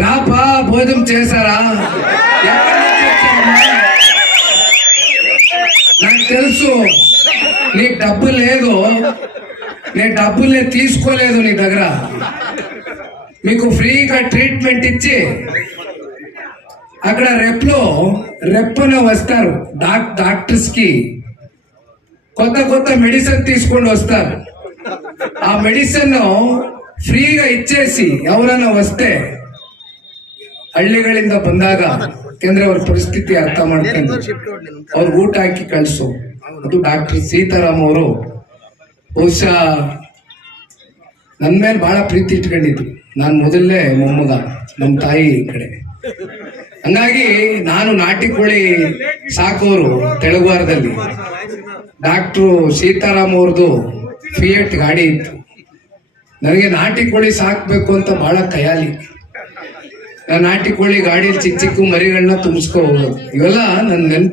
రాపా భోజనం చేశారా? నాకు తెలుసు. నీకు డబ్బు లేదు. నీ డబ్బులు తీసుకోలేదు నీ దగ్గర. మీకు ఫ్రీగా ట్రీట్మెంట్ ఇచ్చి అక్కడ రెప్లో రెప్పలో వస్తారు డాక్ డాక్టర్స్కి. కొత్త కొత్త మెడిసిన్ తీసుకొని వస్తారు. ఆ మెడిసిన్ ಫ್ರೀಗ ಇಚ್ಛಿಸಿ ಅವರನ್ನು ವಸ್ತೆ ಹಳ್ಳಿಗಳಿಂದ ಬಂದಾಗ ಯಾಕೆಂದ್ರೆ ಅವ್ರ ಪರಿಸ್ಥಿತಿ ಅರ್ಥ ಮಾಡ್ಕೊಂಡು ಅವ್ರಿಗೆ ಊಟ ಹಾಕಿ ಕಳಿಸು. ಅದು ಡಾಕ್ಟರ್ ಸೀತಾರಾಮ್ ಅವರು ಬಹುಶಃ ನನ್ನ ಮೇಲೆ ಬಹಳ ಪ್ರೀತಿ ಇಟ್ಕೊಂಡಿದ್ರು. ನಾನು ಮೊದಲೇ ಮೊಮ್ಮಗ ನಮ್ಮ ತಾಯಿ ಕಡೆ. ಹಂಗಾಗಿ ನಾನು ನಾಟಿ ಕೋಳಿ ಸಾಕೋರು ತೆಲುಗುವಾರದಲ್ಲಿ ಡಾಕ್ಟ್ರು ಸೀತಾರಾಮ್ ಅವ್ರದ್ದು ಫಿಯೆಟ್ ಗಾಡಿ ಇತ್ತು. ನನಗೆ ನಾಟಿ ಕೋಳಿ ಸಾಕ್ಬೇಕು ಅಂತ ಬಹಳ ಖಯಾಲಿ. ನಾಟಿ ಕೋಳಿ ಗಾಡಿಯಲ್ಲಿ ಚಿಕ್ಕ ಚಿಕ್ಕ ಮರಿಗಳನ್ನ ಹೋಗೋದು. ಇವೆಲ್ಲ ನನ್ನ ನೆನ್ಪು